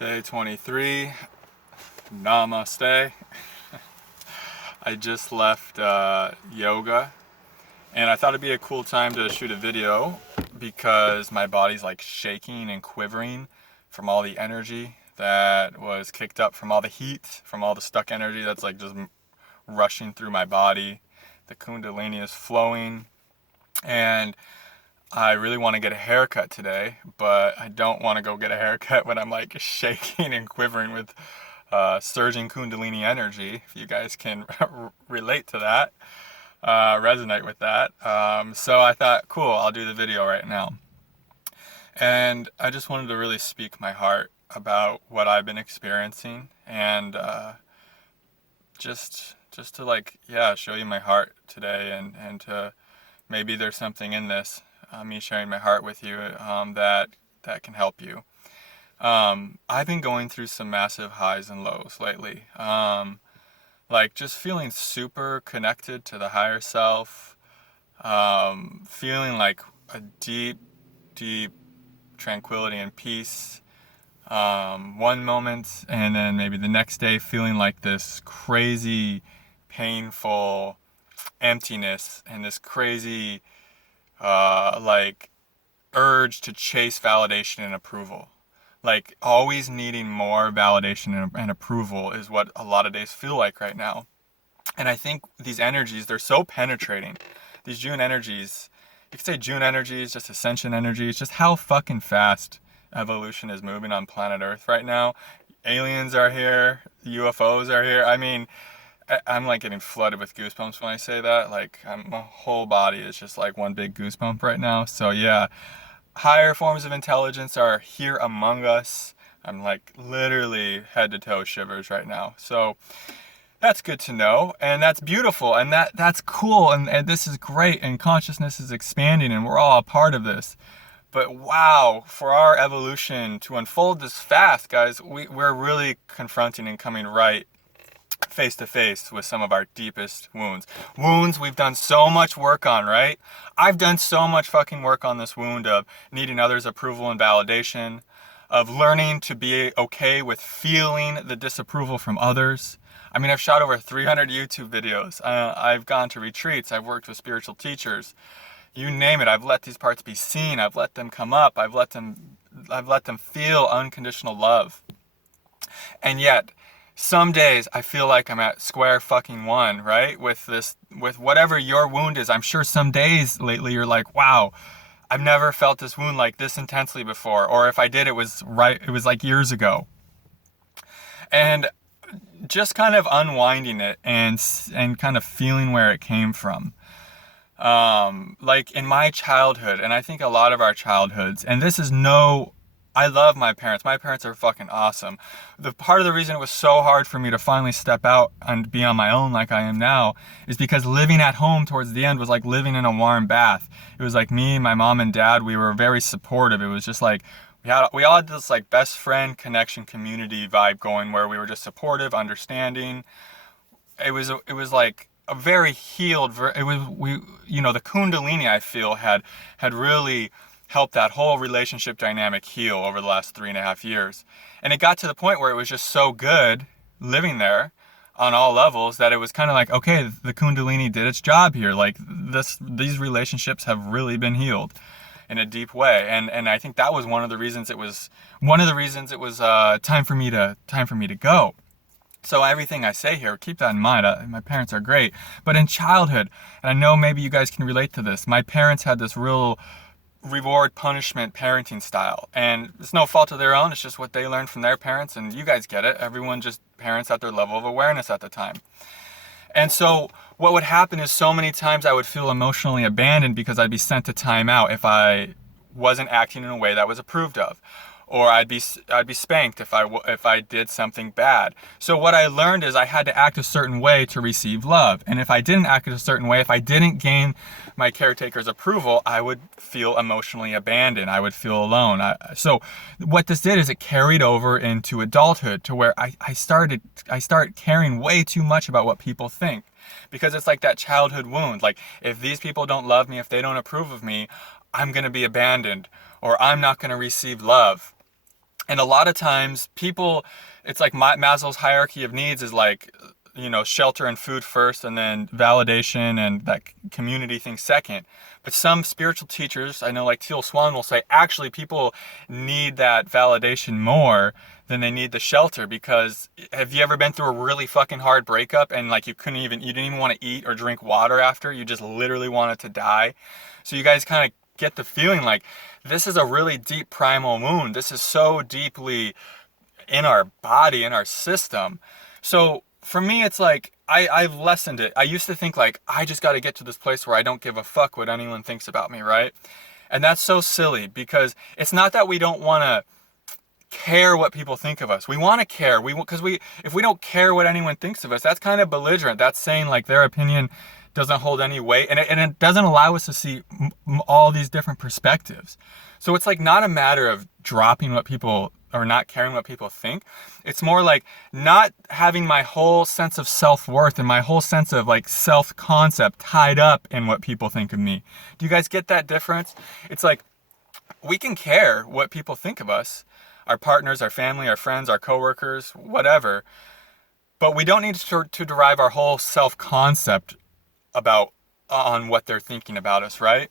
Day 23, namaste. I just left yoga, and I thought it'd be a cool time to shoot a video because my body's like shaking and quivering from all the energy that was kicked up from all the heat, from all the stuck energy that's like just rushing through my body. The kundalini is flowing, and I really want to get a haircut today, but I don't want to go get a haircut when I'm like shaking and quivering with surging kundalini energy. If you guys can relate to that, resonate with that. So I thought, cool, I'll do the video right now. And I just wanted to really speak my heart about what I've been experiencing, and just to like, yeah, show you my heart today, and to maybe there's something in this. Me sharing my heart with you that can help you. I've been going through some massive highs and lows lately. Like just feeling super connected to the higher self, feeling like a deep tranquility and peace one moment, and then maybe the next day feeling like this crazy, painful emptiness and this crazy like urge to chase validation and approval. Like always needing more validation and approval is what a lot of days feel like right now. And I think these energies, they're so penetrating. These June energies, you could say June energies, just Ascension energies, just how fucking fast evolution is moving on planet Earth right now. Aliens are here, UFOs are here. I mean, I'm like getting flooded with goosebumps when I say that. Like my whole body is just like one big goosebump right now. So yeah, higher forms of intelligence are here among us. I'm like literally head to toe shivers right now. So that's good to know, and that's beautiful, and that's cool, and this is great, and consciousness is expanding, and we're all a part of this. But wow, for our evolution to unfold this fast, guys, we're really confronting and coming right face to face with some of our deepest wounds. Wounds we've done so much work on, right? I've done so much fucking work on this wound of needing others' approval and validation, of learning to be okay with feeling the disapproval from others. I mean, I've shot over 300 YouTube videos. I've gone to retreats. I've worked with spiritual teachers. You name it. I've let these parts be seen. I've let them come up. I've let them feel unconditional love. And yet, some days I feel like I'm at square fucking one, right? With whatever your wound is. I'm sure some days lately you're like, wow, I've never felt this wound like this intensely before. Or if I did, it was like years ago. And just kind of unwinding it and kind of feeling where it came from. Like in my childhood, and I think a lot of our childhoods, and I love my parents. My parents are fucking awesome. The part of the reason it was so hard for me to finally step out and be on my own like I am now is because living at home towards the end was like living in a warm bath. It was like me, my mom and dad, we were very supportive. It was just like, we all had this like best friend connection community vibe going where we were just supportive, understanding. It was like a very healed, the kundalini I feel had really helped that whole relationship dynamic heal over the last 3.5 years. And it got to the point where it was just so good living there on all levels that it was kind of like, okay, the kundalini did its job here. Like these relationships have really been healed in a deep way. And I think that was one of the reasons it was time for me to go. So everything I say here, keep that in mind. My parents are great. But in childhood, and I know maybe you guys can relate to this, my parents had this real reward punishment parenting style, and it's no fault of their own. It's just what they learned from their parents, and you guys get it. Everyone just parents at their level of awareness at the time. And so what would happen is so many times I would feel emotionally abandoned because I'd be sent to timeout if I wasn't acting in a way that was approved of, or I'd be spanked if I did something bad. So what I learned is I had to act a certain way to receive love. And if I didn't act a certain way, if I didn't gain my caretaker's approval, I would feel emotionally abandoned. I would feel alone. So what this did is it carried over into adulthood to where I started caring way too much about what people think. Because it's like that childhood wound. Like, if these people don't love me, if they don't approve of me, I'm going to be abandoned, or I'm not going to receive love. And a lot of times people, it's like Maslow's hierarchy of needs is like, shelter and food first, and then validation and that community thing second. But some spiritual teachers, I know like Teal Swan, will say, actually people need that validation more than they need the shelter. Because have you ever been through a really fucking hard breakup and like you didn't even want to eat or drink water after? You just literally wanted to die. So you guys kind of get the feeling like this is a really deep primal wound. This is so deeply in our body, in our system. So for me, it's like, I've lessened it. I used to think like, I just got to get to this place where I don't give a fuck what anyone thinks about me, right? And that's so silly, because it's not that we don't want to care what people think of us. We want to care. If we don't care what anyone thinks of us, that's kind of belligerent. That's saying like their opinion doesn't hold any weight, and it doesn't allow us to see all these different perspectives. So it's like not a matter of dropping what people or not caring what people think. It's more like not having my whole sense of self-worth and my whole sense of like self-concept tied up in what people think of me. Do you guys get that difference? It's like we can care what people think of us, our partners, our family, our friends, our coworkers, whatever, but we don't need to derive our whole self-concept on what they're thinking about us, right?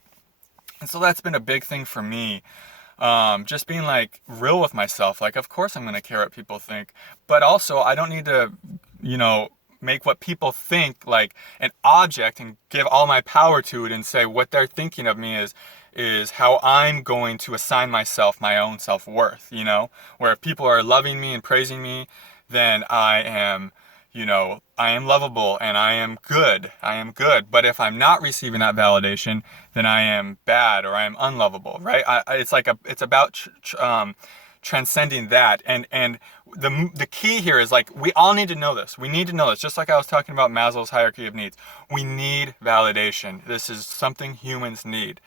And so that's been a big thing for me. Just being like real with myself. Like, of course I'm going to care what people think, but also I don't need to, make what people think like an object and give all my power to it and say what they're thinking of me is how I'm going to assign myself my own self-worth, where if people are loving me and praising me, then I am lovable and I am good. But if I'm not receiving that validation, then I am bad or I am unlovable, right? It's about transcending that. And the key here is like, we all need to know this. We need to know this. Just like I was talking about Maslow's hierarchy of needs. We need validation. This is something humans need.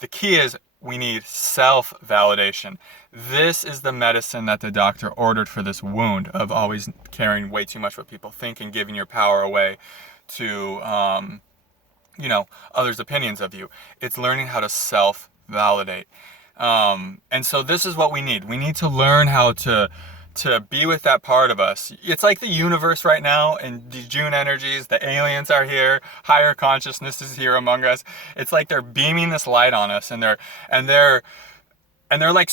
The key is we need self-validation. This is the medicine that the doctor ordered for this wound of always caring way too much what people think and giving your power away to, others' opinions of you. It's learning how to self-validate. And so this is what we need. We need to learn how to be with that part of us. It's like the universe right now and the June energies, the aliens are here, higher consciousness is here among us. It's like they're beaming this light on us, and they're like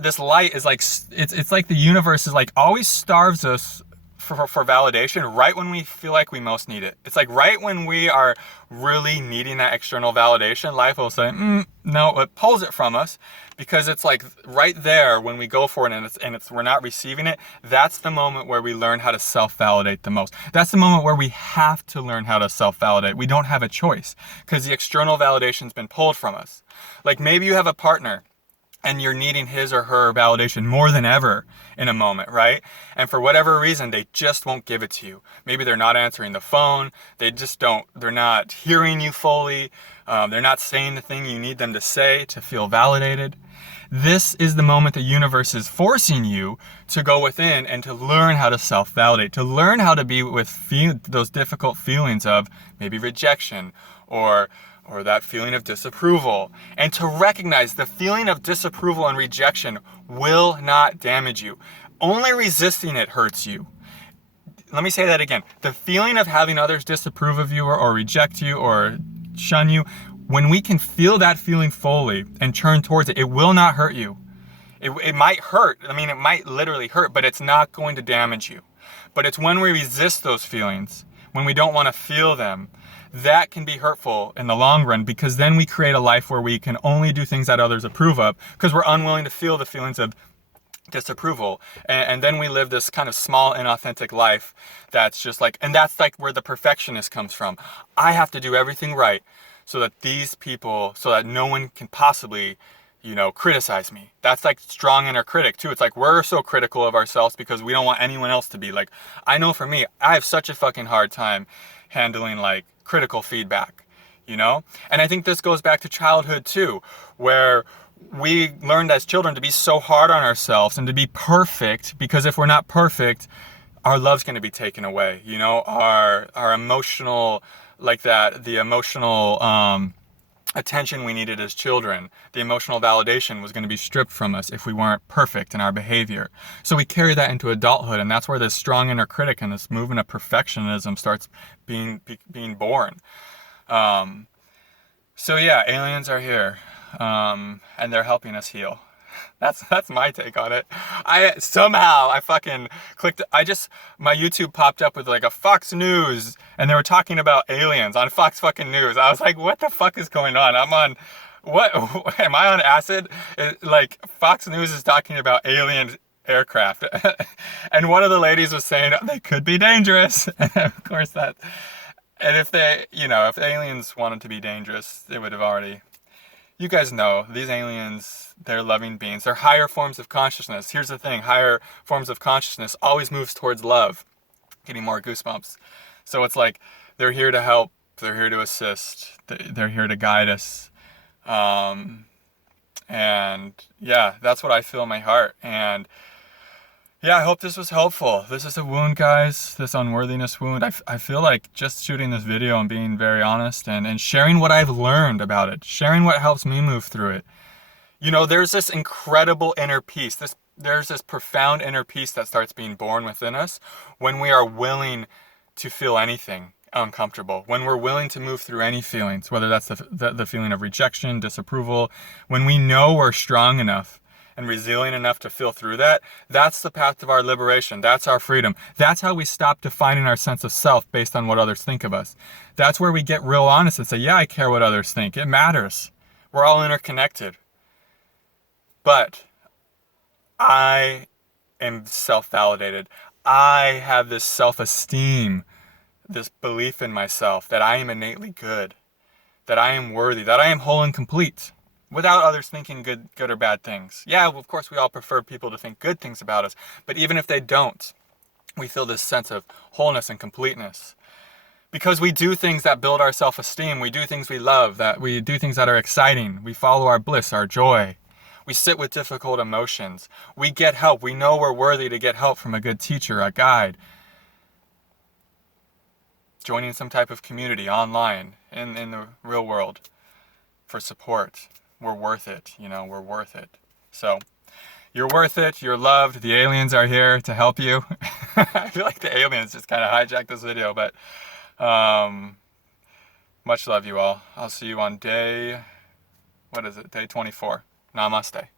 this light is like, it's like the universe is like always starves us for validation right when we feel like we most need it. It's like right when we are really needing that external validation, life will say, no, it pulls it from us, because it's like right there when we go for it and we're not receiving it. That's the moment where we learn how to self-validate the most. That's the moment where we have to learn how to self-validate. We don't have a choice because the external validation's been pulled from us. Like maybe you have a partner and you're needing his or her validation more than ever in a moment, right? And for whatever reason, they just won't give it to you. Maybe they're not answering the phone. They're not hearing you fully. They're not saying the thing you need them to say to feel validated. This is the moment the universe is forcing you to go within and to learn how to self-validate, to learn how to be with those difficult feelings of maybe rejection or that feeling of disapproval, and to recognize the feeling of disapproval and rejection will not damage you. Only resisting it hurts you. Let me say that again. The feeling of having others disapprove of you or reject you or shun you, when we can feel that feeling fully and turn towards it, it will not hurt you. It might hurt. I mean, it might literally hurt, but it's not going to damage you. But it's when we resist those feelings, when we don't want to feel them, that can be hurtful in the long run, because then we create a life where we can only do things that others approve of because we're unwilling to feel the feelings of disapproval. And then we live this kind of small, inauthentic life that's just like, and that's like where the perfectionist comes from. I have to do everything right so that no one can possibly, criticize me. That's like strong inner critic too. It's like we're so critical of ourselves because we don't want anyone else to be. Like, I know for me, I have such a fucking hard time handling like critical feedback, And I think this goes back to childhood too, where we learned as children to be so hard on ourselves and to be perfect, because if we're not perfect, our love's going to be taken away, our emotional, like that, the emotional attention we needed as children. The emotional validation was going to be stripped from us if we weren't perfect in our behavior. So we carry that into adulthood, and that's where this strong inner critic and this movement of perfectionism starts being born. So yeah, aliens are here, and they're helping us heal. That's my take on it. I fucking clicked. My YouTube popped up with like a Fox News, and they were talking about aliens on Fox fucking News. I was like, what the fuck is going on? What am I on acid? Like Fox News is talking about alien aircraft, and one of the ladies was saying they could be dangerous. And of course and if if aliens wanted to be dangerous, they would have already. You guys know, these aliens, they're loving beings. They're higher forms of consciousness. Here's the thing, higher forms of consciousness always moves towards love. Getting more goosebumps. So it's like, they're here to help. They're here to assist. They're here to guide us. And yeah, that's what I feel in my heart. And yeah, I hope this was helpful. This is a wound, guys, this unworthiness wound. I feel like just shooting this video and being very honest and sharing what I've learned about it, sharing what helps me move through it. There's this incredible inner peace. There's this profound inner peace that starts being born within us when we are willing to feel anything uncomfortable, when we're willing to move through any feelings, whether that's the feeling of rejection, disapproval, when we know we're strong enough and resilient enough to feel through that. That's the path of our liberation. That's our freedom. That's how we stop defining our sense of self based on what others think of us. That's where we get real honest and say, yeah, I care what others think. It matters. We're all interconnected. But I am self-validated. I have this self-esteem, this belief in myself that I am innately good, that I am worthy, that I am whole and complete. Without others thinking good or bad things. Yeah, of course we all prefer people to think good things about us, but even if they don't, we feel this sense of wholeness and completeness. Because we do things that build our self-esteem, we do things we love, that we do things that are exciting, we follow our bliss, our joy. We sit with difficult emotions. We get help. We know we're worthy to get help from a good teacher, a guide. Joining some type of community online, in the real world, for support. We're worth it, we're worth it. So, you're worth it, you're loved, the aliens are here to help you. I feel like the aliens just kind of hijacked this video, but much love you all. I'll see you on day 24. Namaste.